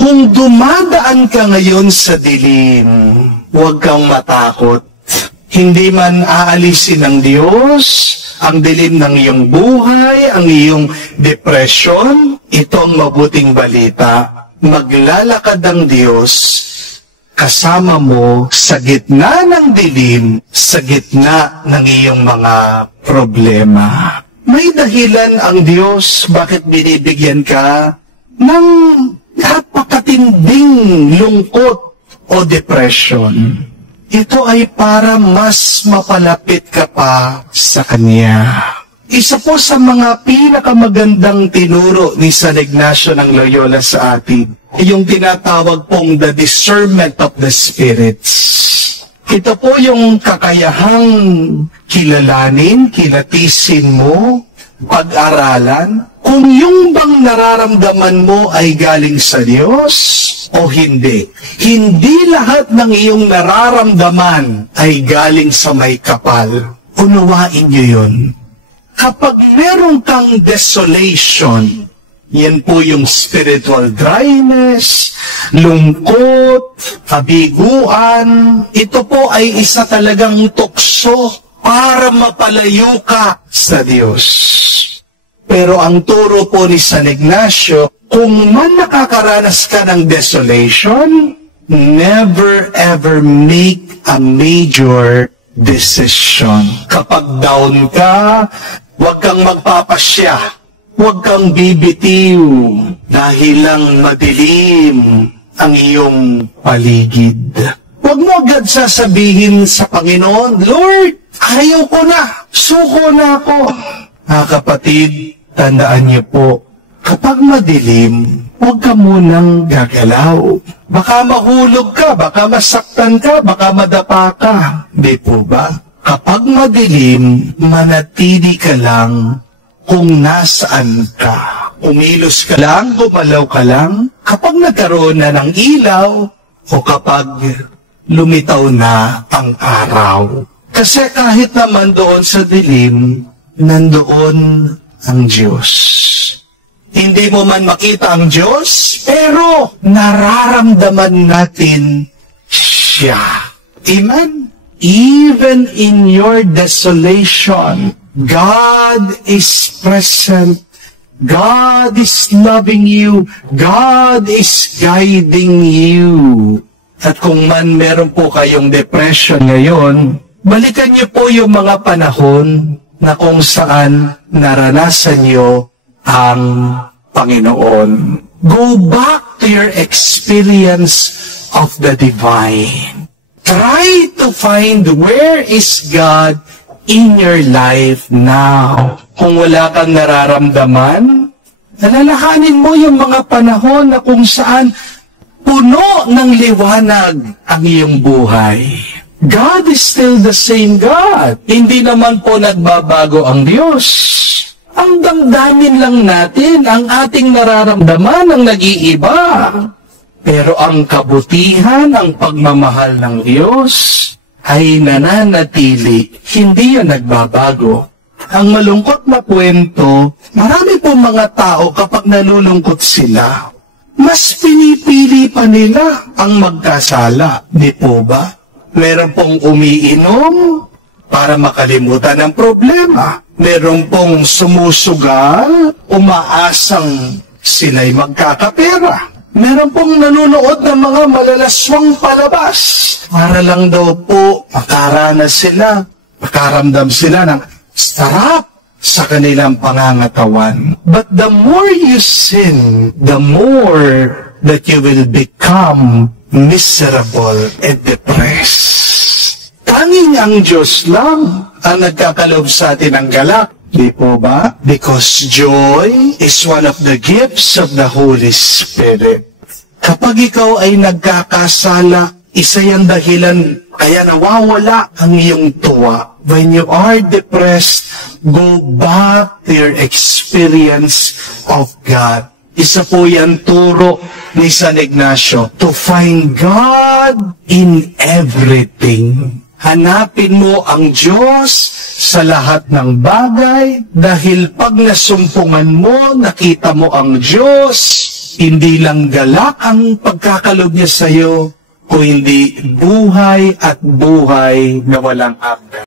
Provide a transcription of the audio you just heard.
Kung dumadaan ka ngayon sa dilim, huwag kang matakot. Hindi man aalisin ng Diyos ang dilim ng iyong buhay, ang iyong depression. Ito ang mabuting balita. Maglalakad ang Diyos kasama mo sa gitna ng dilim, sa gitna ng iyong mga problema. May dahilan ang Diyos bakit binibigyan ka ng napakatinding lungkot o depression. Ito ay para mas mapalapit ka pa sa Kanya. Isa po sa mga pinakamagandang tinuro ni San Ignacio ng Loyola sa atin, yung tinatawag pong the discernment of the spirits. Ito po yung kakayahang kilalanin, kilatisin mo, pag-aralan, kung yung bang nararamdaman mo ay galing sa Diyos o hindi. Hindi lahat ng iyong nararamdaman ay galing sa may kapal. Unawain niyo yun. Kapag meron kang desolation, yan po yung spiritual dryness, lungkot, kabiguan, ito po ay isa talagang tukso para mapalayo ka sa Diyos. Pero ang turo po ni San Ignacio, kung man nakakaranas ka ng desolation, never ever make a major decision. Kapag down ka, huwag kang magpapasya, huwag kang bibitiw dahil lang madilim ang iyong paligid. Huwag mo agad sasabihin sa Panginoon, Lord, ayaw ko na, suko na ako. Kapatid, tandaan niyo po, kapag madilim, huwag ka munang gagalaw. Baka mahulog ka, baka masaktan ka, baka madapa ka. Di po ba? Kapag madilim, manatili ka lang kung nasaan ka. Umilos ka lang, gumalaw ka lang. Kapag nagkaroon na ng ilaw, o kapag lumitaw na ang araw. Kasi kahit naman doon sa dilim, nandoon ang Diyos. Hindi mo man makita ang Diyos, pero nararamdaman natin siya. Amen? Even in your desolation, God is present. God is loving you. God is guiding you. At kung man meron po kayong depression ngayon, balikan niyo po yung mga panahon na kung saan naranasan niyo ang Panginoon. Go back to your experience of the divine. Try to find where is God in your life now. Kung wala kang nararamdaman, alalahanin mo yung mga panahon na kung saan puno ng liwanag ang iyong buhay. God is still the same God. Hindi naman po nagbabago ang Diyos. Ang damdamin lang natin, ang ating nararamdaman ang nag-iiba. Pero ang kabutihan, ang pagmamahal ng Diyos ay nananatili. Hindi yan nagbabago. Ang malungkot na kwento, marami po mga tao kapag nalulungkot sila, mas pinipili pa nila ang magkasala. Di po ba? Meron pong umiinom para makalimutan ang problema. Meron pong sumusugal, umaasang sila'y magkakapera. Meron pong nanonood ng mga malalaswang palabas. Para lang daw po makaranas sila, makaramdam sila ng sarap sa kanilang pangangatawan. But the more you sin, the more that you will become miserable and depressed. Tanging ang Diyos lang ang nagkakalob sa atin ng galak. Di po ba? Because joy is one of the gifts of the Holy Spirit. Kapag ikaw ay nagkakasala, isa yung dahilan kaya nawawala ang iyong tuwa. When you are depressed, go back to your experience of God. Isa po yan turo ni San Ignacio, to find God in everything. Hanapin mo ang Diyos sa lahat ng bagay dahil pag nasumpungan mo, nakita mo ang Diyos, hindi lang galak ang pagkakalob niya sa iyo, kung hindi buhay at buhay na walang hanggan.